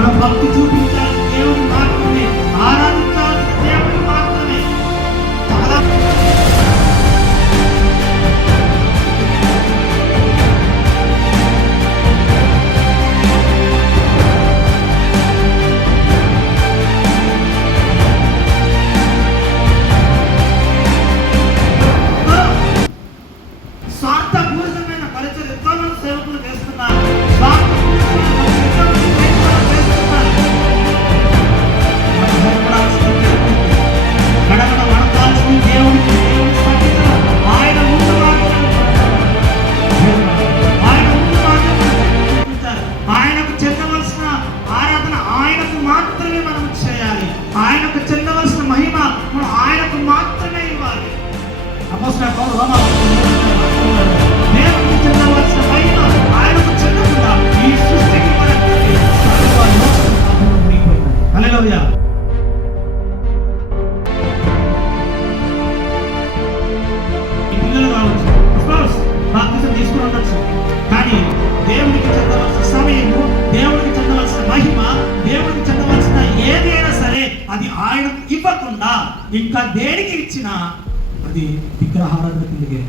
మనం భక్తి చూపించాల్సిన దేవుని మాత్రమే, ఆరాధించాల్సిన దేవుని మాత్రమే. చాలా స్వార్థపూరితమైన పరిచయం ఎంతో మంది సేవకులు చేస్తున్నారు. గడగడ వడకాల్సిన దేవుడికి, దేవుని సన్నిధిలో ఆయన ముందు చూపించారు. ఆయనకు చెందవలసిన ఆరాధన ఆయనకు మాత్రమే మనం చేయాలి. ఆయనకు చెందవలసిన మహిమ మనం ఆయనకు మాత్రమే ఇవ్వాలి. అపోస్తలుడైన పౌలు దేవునికి చెందవలసిన మహిమ ఆయనకు చెందకుండా ఈ సృష్టికి హల్లెలూయా. పిల్లలు కావచ్చు, బాప్తిజం తీసుకుని ఉండొచ్చు, కానీ దేవునికి చెందవలసిన సమయము, దేవునికి చెందవలసిన మహిమ, దేవునికి చెందవలసిన ఏది అయినా సరే అది ఆయనకు ఇవ్వకుండా ఇంకా దేనికి ఇచ్చినా అది విగ్రహారాధన కిందకే.